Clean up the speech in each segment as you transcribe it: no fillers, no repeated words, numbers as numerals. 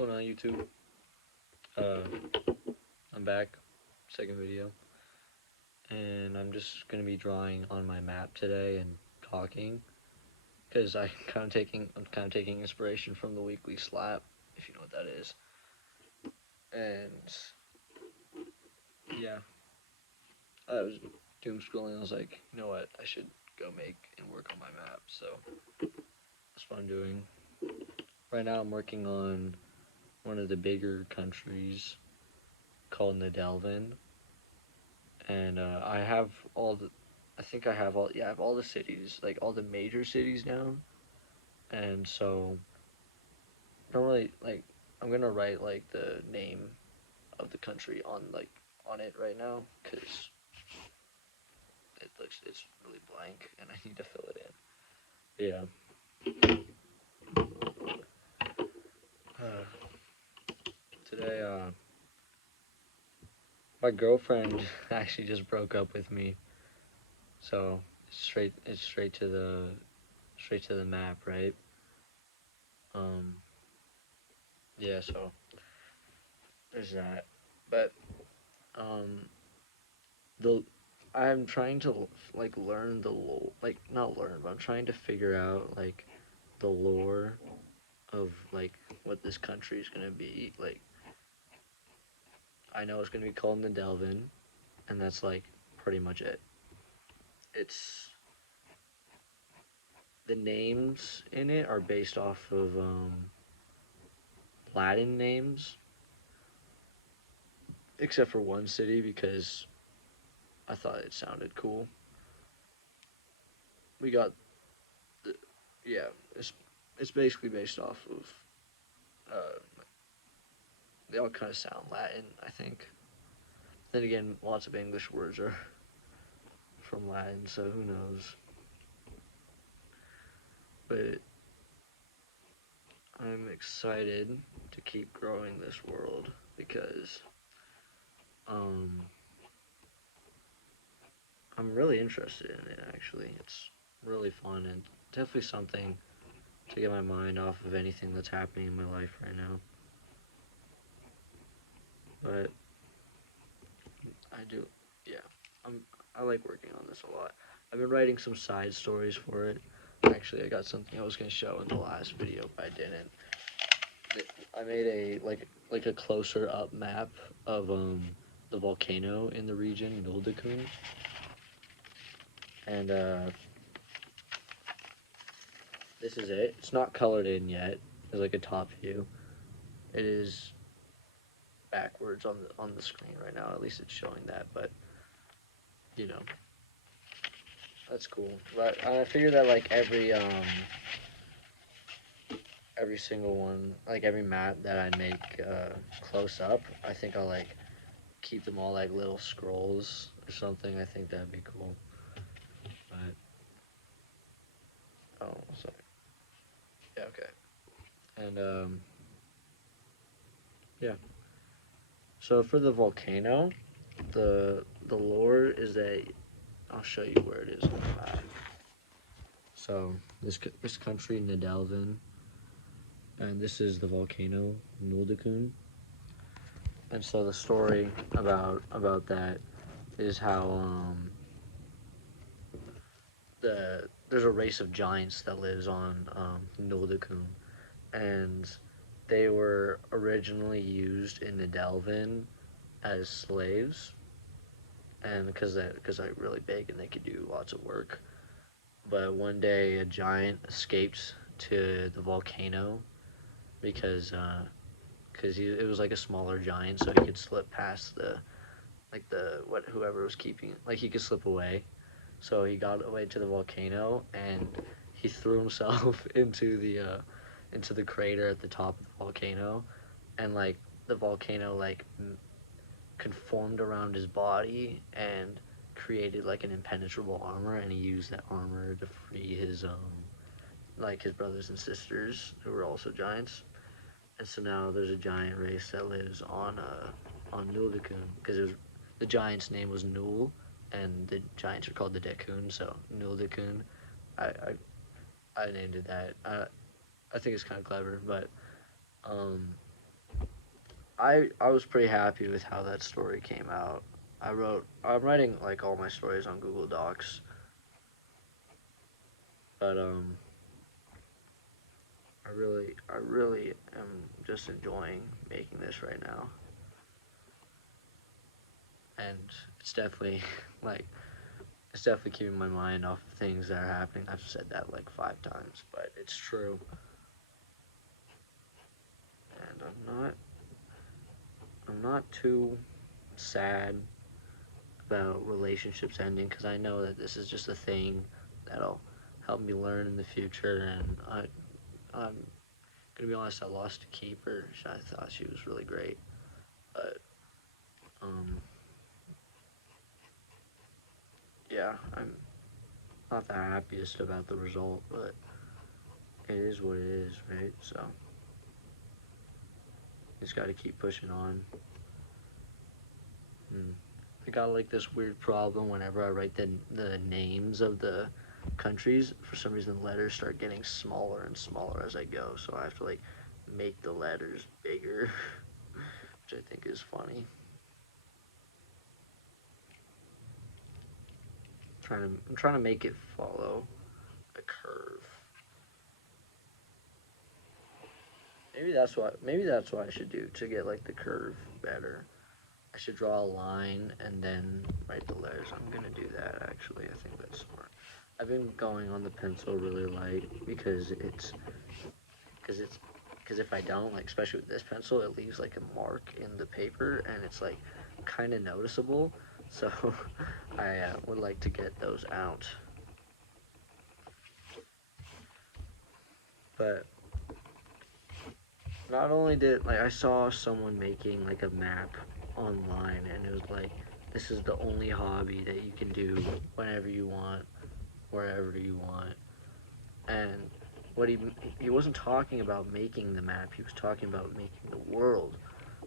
Going on YouTube? Uh, I'm back, second video, and I'm just gonna be drawing on my map today and talking, because I'm kind of taking inspiration from the weekly slap, if you know what that is, and yeah, I was doom scrolling. I was like, you know what, I should go make and work on my map. So that's what I'm doing right now. I'm working on one of the bigger countries called Nadelvin, and I have all the, I think I have all, yeah, I have all the cities, like all the major cities down, and so I don't really like. I'm gonna write like the name of the country on on it right now because it's really blank and I need to fill it in. Yeah. Uh, Today, my girlfriend actually just broke up with me, so it's straight to the map, right? Um, yeah. So there's that, but um, the I'm trying to like learn the lore, like not learn, but I'm trying to figure out like the lore of like what this country is gonna be. Like I know it's gonna be called Nadelvin, and that's like pretty much it. It's the names in it are based off of Latin names, except for one city because I thought it sounded cool. We got the, yeah, it's basically based off of they all kind of sound Latin, I think. Then again, lots of English words are from Latin, so who knows? But I'm excited to keep growing this world because um, I'm really interested in it. Actually, it's really fun and definitely something to get my mind off of anything that's happening in my life right now. But I do, yeah. I like working on this a lot. I've been writing some side stories for it. Actually, I got something I was gonna show in the last video, but I didn't. I made a like a closer up map of the volcano in the region, Nuldakun, and this is it. It's not colored in yet. There's like a top view. It is backwards on the screen right now. At least it's showing that, but you know that's cool. But I figure that like every single one, like every map that I make close up, I think I'll like keep them all like little scrolls or something. I think that'd be cool. But oh, sorry. Yeah, okay. And yeah. So for the volcano, the lore is that I'll show you where it is on the map. So this country, Nadelvin, and this is the volcano, Nuldakun. And so the story about that is how there's a race of giants that lives on Nuldakun, and they were originally used in Nadelvin as slaves, and because they're really big and they could do lots of work. But one day a giant escaped to the volcano because it was like a smaller giant, so he could slip past the what whoever was keeping, like he could slip away. So he got away to the volcano and he threw himself into the crater at the top of the volcano, and like the volcano like conformed around his body and created like an impenetrable armor, and he used that armor to free his like his brothers and sisters who were also giants. And so now there's a giant race that lives on Nuldakun because it was the giant's name was Nul, and the giants are called the Dekun, so Nuldakun. I, I named it that. I think it's kind of clever, but um I was pretty happy with how that story came out. I'm writing like all my stories on Google Docs, but I really am just enjoying making this right now, and it's definitely like it's definitely keeping my mind off of things that are happening. I've said that like 5 times, but it's true, and I'm not too sad about relationships ending because I know that this is just a thing that'll help me learn in the future. And I'm gonna be honest, I lost a keeper. I thought she was really great, but um, yeah, I'm not the happiest about the result, but it is what it is, right? So just got to keep pushing on. And I got like this weird problem whenever I write the names of the countries. For some reason, letters start getting smaller and smaller as I go, so I have to like make the letters bigger, which I think is funny. I'm trying to make it follow a curve. Maybe that's what I should do to get like the curve better. I should draw a line and then write the letters. I'm gonna do that actually. I think that's smart. I've been going on the pencil really light because it's because if I don't, like especially with this pencil, it leaves like a mark in the paper and it's like kind of noticeable. So I would like to get those out. But not only did like I saw someone making like a map online and it was like this is the only hobby that you can do whenever you want, wherever you want. And what he wasn't talking about making the map, he was talking about making the world,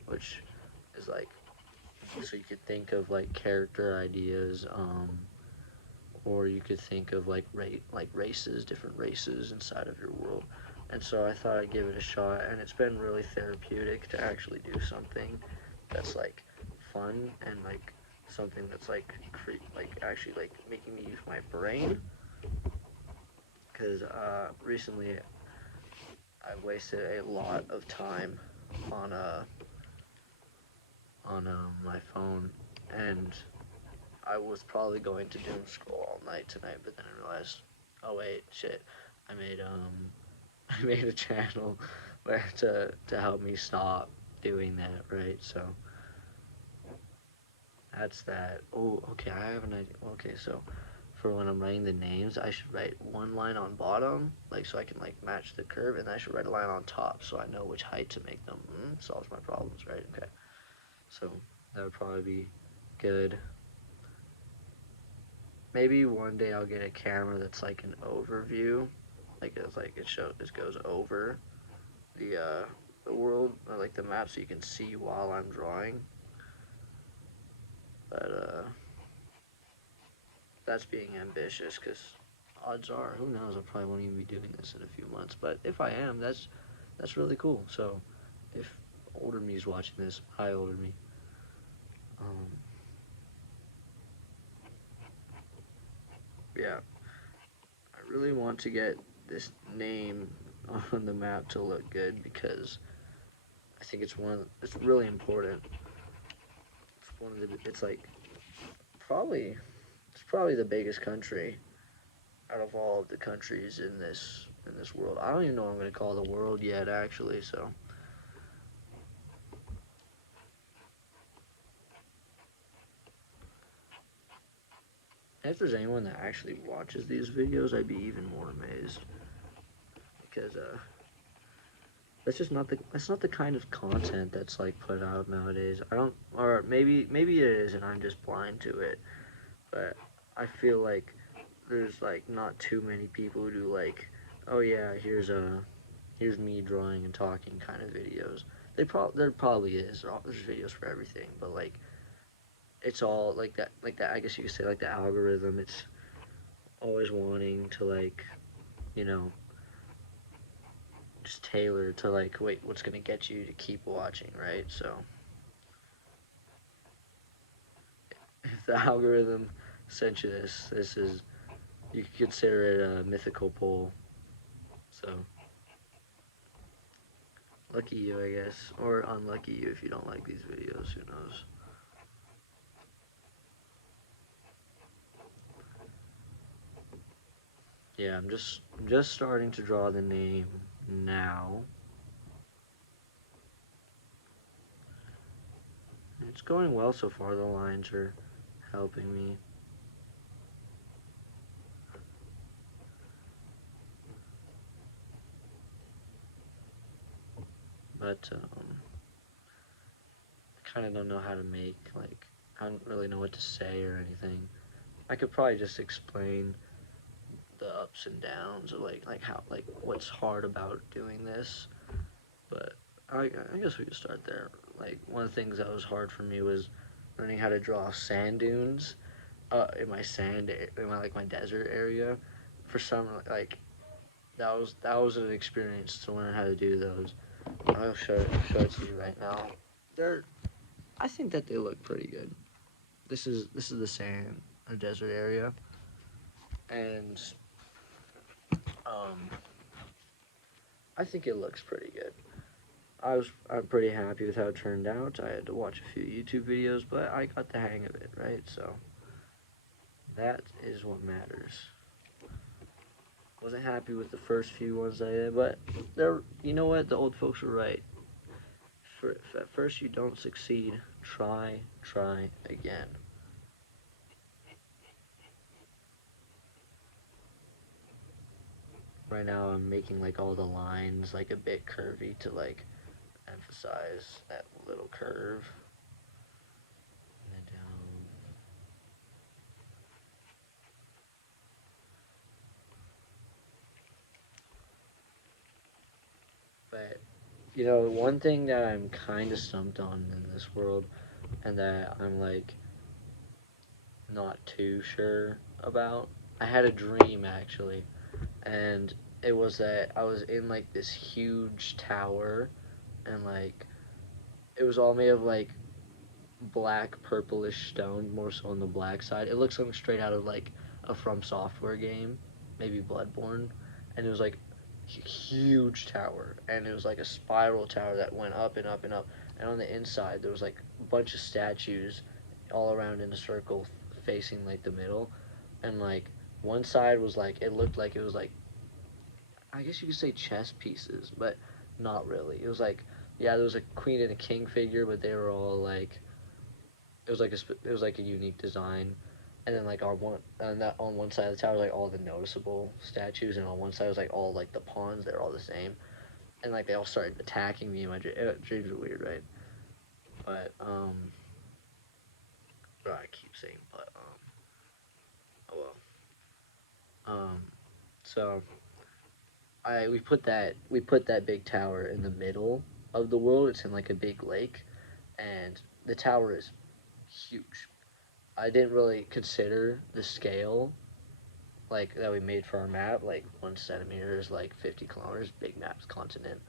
which is like so you could think of like character ideas, or you could think of like races, different races inside of your world. And so I thought I'd give it a shot, and it's been really therapeutic to actually do something that's like fun and like something that's like like actually like making me use my brain. Because recently I've wasted a lot of time on my phone, and I was probably going to doom scroll all night tonight, but then I realized, oh wait, shit, I made I made a channel where to help me stop doing that, right? So that's that. Oh, okay, I have an idea. Okay, so for when I'm writing the names, I should write one line on bottom, like so I can like match the curve, and I should write a line on top so I know which height to make them. Solves my problems, right? Okay, so that would probably be good. Maybe one day I'll get a camera that's like an overview, like it goes over the world or like the map so you can see while I'm drawing. But that's being ambitious because odds are, who knows, I probably won't even be doing this in a few months. But if I am, that's really cool. So if older me is watching this, hi older me. Um, yeah, I really want to get this name on the map to look good because I think it's really important. It's one of the it's like probably it's probably the biggest country out of all of the countries in this world. I don't even know what I'm gonna call the world yet actually, so if there's anyone that actually watches these videos, I'd be even more amazed because that's not the kind of content that's like put out nowadays. I don't, or maybe it is, and I'm just blind to it. But I feel like there's like not too many people who do like, oh yeah, here's me drawing and talking kind of videos. There probably is. There's videos for everything, but like it's all like that. I guess you could say like the algorithm. It's always wanting to like you know just tailored to like wait what's gonna get you to keep watching, right? So if the algorithm sent you this is you could consider it a mythical poll. So lucky you, I guess, or unlucky you if you don't like these videos. Who knows? Yeah, I'm just starting to draw the name now. It's going well so far. The lines are helping me. But I kind of don't know how to make, like, I don't really know what to say or anything. I could probably just explain the ups and downs of like how like what's hard about doing this. But I guess we could start there. Like one of the things that was hard for me was learning how to draw sand dunes in my in my like my desert area. For some like that was an experience to learn how to do those. Show it to you right now. They're I think that they look pretty good. This is the sand, a desert area, and um, I think it looks pretty good. I'm pretty happy with how it turned out. I had to watch a few YouTube videos, but I got the hang of it, right? So that is what matters. Wasn't happy with the first few ones I did, but you know what? The old folks were right. If at first you don't succeed, try again. Right now I'm making like all the lines like a bit curvy to like emphasize that little curve. And then down. But you know, one thing that I'm kind of stumped on in this world, and that I'm like not too sure about. I had a dream actually, and it was that I was in like this huge tower, and like it was all made of like black purplish stone, more so on the black side. It looked something straight out of like a From Software game, maybe Bloodborne, and it was like huge tower, and it was like a spiral tower that went up and up and up, and on the inside there was like a bunch of statues all around in a circle facing like the middle, and like one side was like it looked like it was like I guess you could say chess pieces, but not really. It was like yeah, there was a queen and a king figure, but they were all like it was like a unique design, and then like on one side of the tower was like all the noticeable statues, and on one side was like all like the pawns. They're all the same, and like they all started attacking me in my dreams are weird, right? But I keep saying but oh well. So I we put that big tower in the middle of the world. It's in like a big lake, and the tower is huge. I didn't really consider the scale like that we made for our map, like 1 centimeter is like 50 kilometers, big maps continent,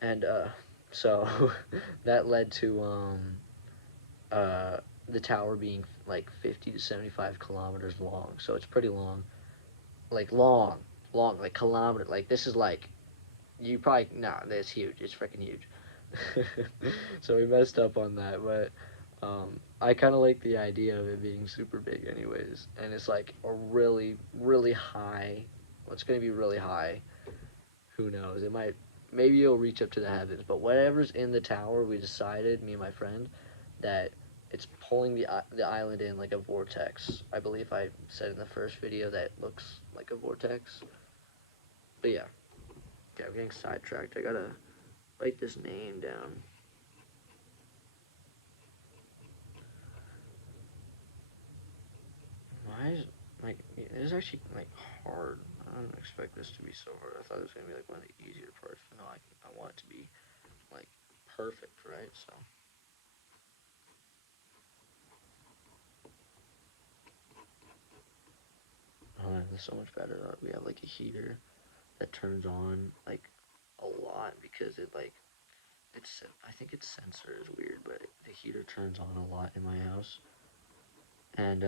and so that led to uh, the tower being like 50 to 75 kilometers long. So it's pretty long, like long, like kilometer. Like this is like you probably nah, that's huge. It's freaking huge. So we messed up on that, but I kind of like the idea of it being super big, anyways. And it's like a really high. Well, it's gonna be really high. Who knows? It might. Maybe it'll reach up to the heavens. But whatever's in the tower, we decided, me and my friend, that it's pulling the island in like a vortex. I believe I said in the first video that it looks like a vortex. But yeah, I'm getting sidetracked. I gotta write this name down. Why is like it is actually like hard. I didn't expect this to be so hard. I thought it was gonna be like one of the easier parts. But no, I want it to be like perfect, right? So oh, that's so much better. We have like a heater that turns on like lot because I think its sensor is weird, but the heater turns on a lot in my house. And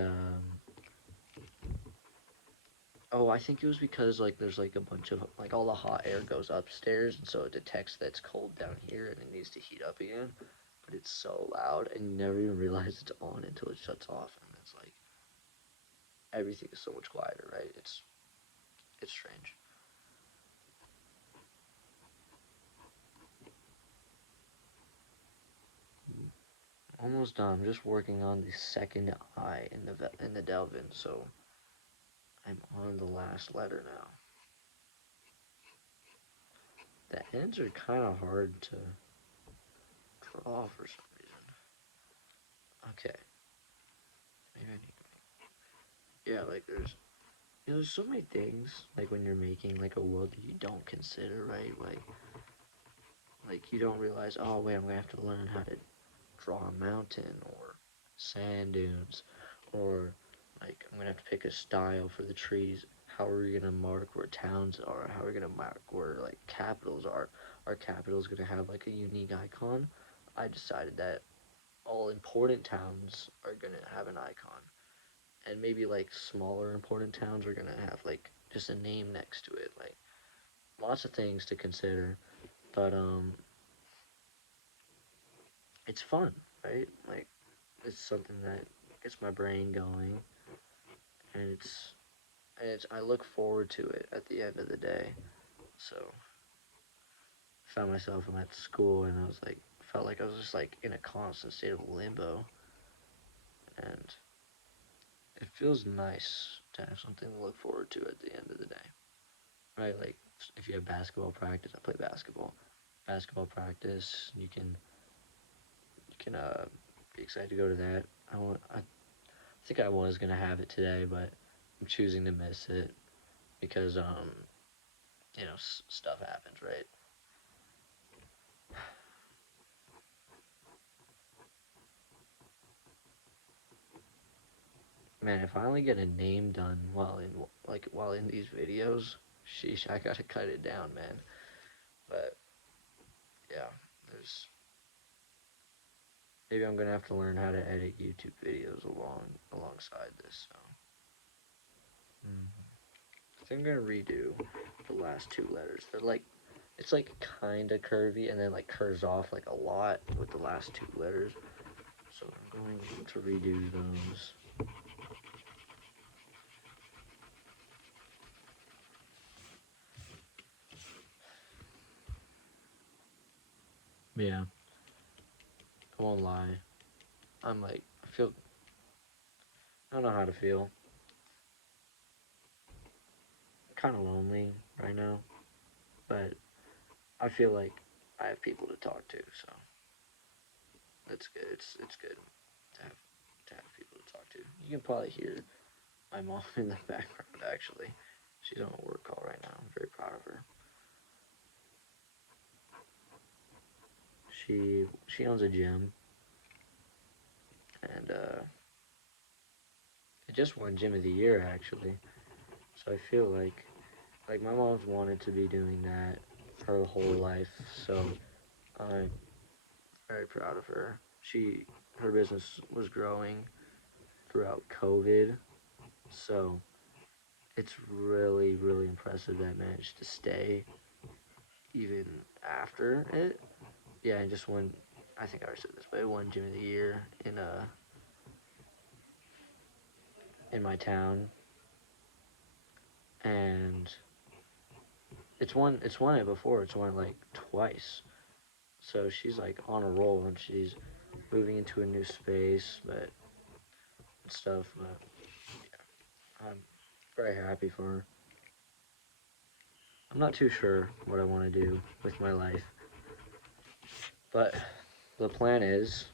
oh, I think it was because like there's like a bunch of like all the hot air goes upstairs, and so it detects that it's cold down here and it needs to heat up again. But it's so loud, and you never even realize it's on until it shuts off, and it's like everything is so much quieter, right? It's strange. Almost done. I'm just working on the second I in the Delvin, so I'm on the last letter now. The ends are kind of hard to draw for some reason. Okay, maybe I need. Yeah, like there's so many things like when you're making like a world that you don't consider, right? Like you don't realize, oh wait, I'm gonna have to learn how to draw a mountain or sand dunes, or like I'm gonna have to pick a style for the trees. How are we gonna mark where towns are? How are we gonna mark where like capitals are? Our capital's gonna have like a unique icon. I decided that all important towns are gonna have an icon, and maybe like smaller important towns are gonna have like just a name next to it. Like lots of things to consider, but it's fun, right? Like it's something that gets my brain going, and it's I look forward to it at the end of the day. So I found myself at school, and I was like felt like I was just like in a constant state of limbo, and it feels nice to have something to look forward to at the end of the day, right? Like if you have basketball practice, I play basketball. Basketball practice, you can be excited to go to that. I think I was gonna have it today, but I'm choosing to miss it because stuff happens, right? Man, if I only get a name done while in these videos, sheesh, I gotta cut it down, man. But yeah, there's maybe I'm gonna have to learn how to edit YouTube videos alongside this. So I think I'm gonna redo the last two letters. They're like it's like kinda curvy and then like curves off like a lot with the last two letters. So I'm going to redo those. Yeah, I won't lie. I don't know how to feel. Kind of lonely right now, but I feel like I have people to talk to, so that's good. It's good to have people to talk to. You can probably hear my mom in the background. Actually, she's on a work call right now. I'm very proud of her. She owns a gym, and it just won Gym of the Year actually. So I feel like my mom's wanted to be doing that her whole life. So I'm very proud of her. Her business was growing throughout COVID, so it's really really impressive that I managed to stay even after it. Yeah, I just won. I think I already said this, but I won Gym of the Year in my town, and it's won it before. It's won it like twice. So she's like on a roll, and she's moving into a new space, but stuff. But I'm very happy for her. I'm not too sure what I want to do with my life, but the plan is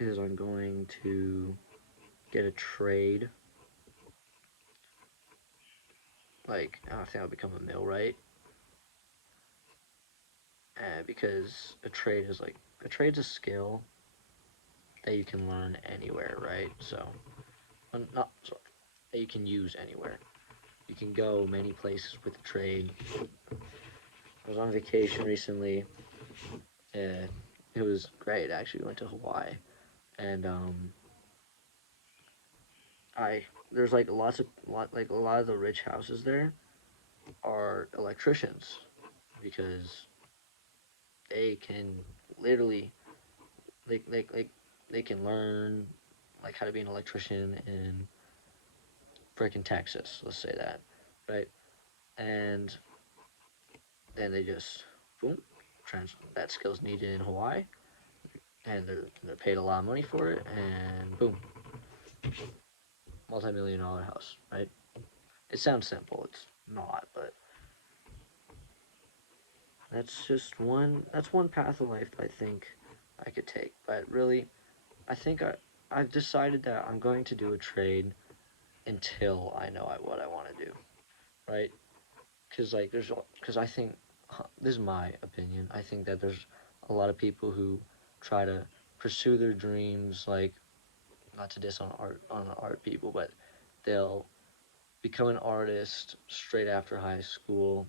I'm going to get a trade. Like I think I'll become a millwright, because a trade's a skill that you can learn anywhere, right? So, not sorry, that you can use anywhere. You can go many places with a trade, I was on vacation recently, and it was great. Actually, we went to Hawaii, and I there's like a lot of the rich houses there are electricians because they can literally like they can learn like how to be an electrician in freaking Texas. Let's say that, right? And then they just boom, that skill's needed in Hawaii, and they're paid a lot of money for it, and boom, multi-million-dollar house, right? It sounds simple, it's not, but that's one path of life that I think I could take. But really, I think I've decided that I'm going to do a trade until I know what I want to do, right? Because I think this is my opinion. I think that there's a lot of people who try to pursue their dreams, like not to diss on art people, but they'll become an artist straight after high school.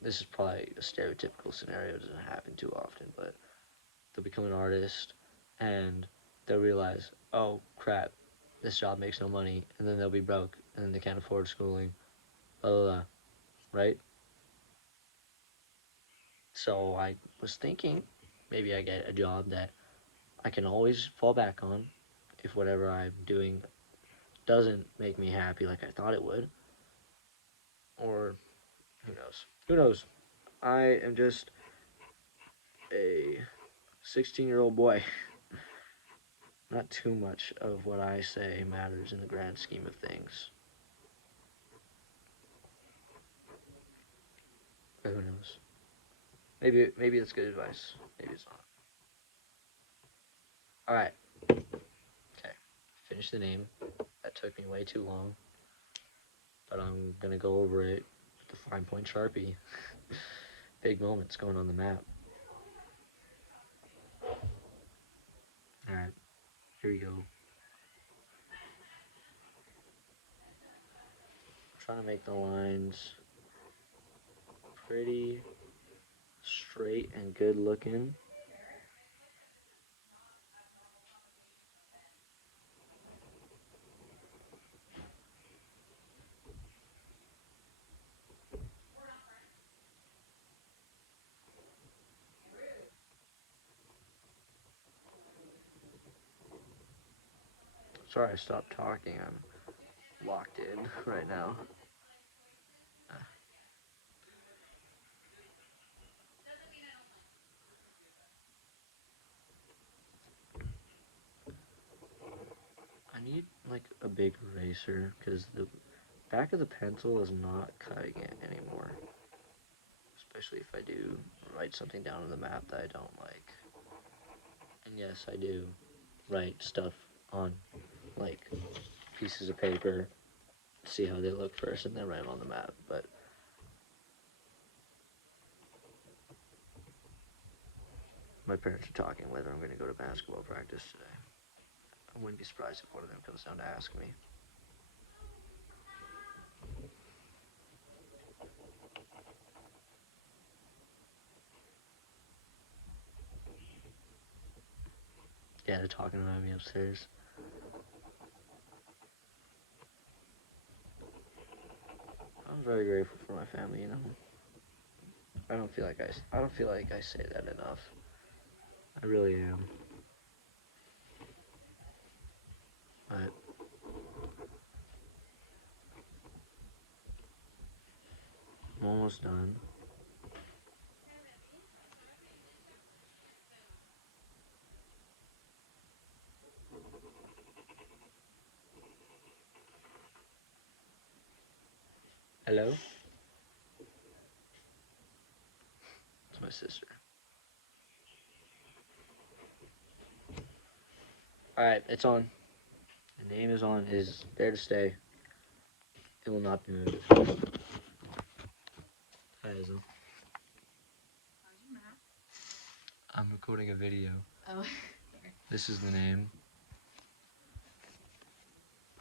This is probably a stereotypical scenario; it doesn't happen too often, but they'll become an artist and they'll realize, oh crap, this job makes no money, and then they'll be broke, and then they can't afford schooling, blah blah blah, right? So I was thinking maybe I get a job that I can always fall back on if whatever I'm doing doesn't make me happy like I thought it would, or who knows? Who knows? I am just a 16-year-old boy. Not too much of what I say matters in the grand scheme of things. But who knows? Maybe it's good advice. Maybe it's not. All right. Okay. Finish the name. That took me way too long, but I'm gonna go over it with the fine point sharpie. Big moments going on the map. All right. Here we go. I'm trying to make the lines pretty straight and good looking. Sorry I stopped talking. I'm locked in right now. I need like a big eraser because the back of the pencil is not cutting it anymore. Especially if I do write something down on the map that I don't like. And yes, I do write stuff on like pieces of paper, see how they look first, and then write them on the map. But my parents are talking whether I'm going to go to basketball practice today. I wouldn't be surprised if one of them comes down to ask me. Yeah, they're talking about me upstairs. I'm very grateful for my family. I don't feel like I say that enough. I really am. But I'm almost done. Hello? It's my sister. Alright, it's on. The name is on, is there to stay. It will not be moved. Hi, Hazel. I'm recording a video. Oh. This is the name.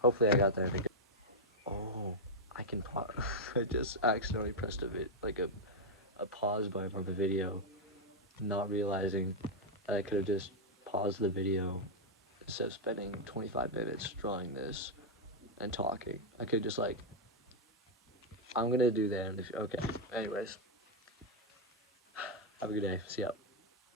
Hopefully I got that. Oh, I can pause. I just accidentally pressed a bit, like a a pause button on the video, not realizing that I could have just paused the video instead of spending 25 minutes drawing this and talking. I could just like, I'm gonna do that. Okay. Anyways, have a good day. See ya.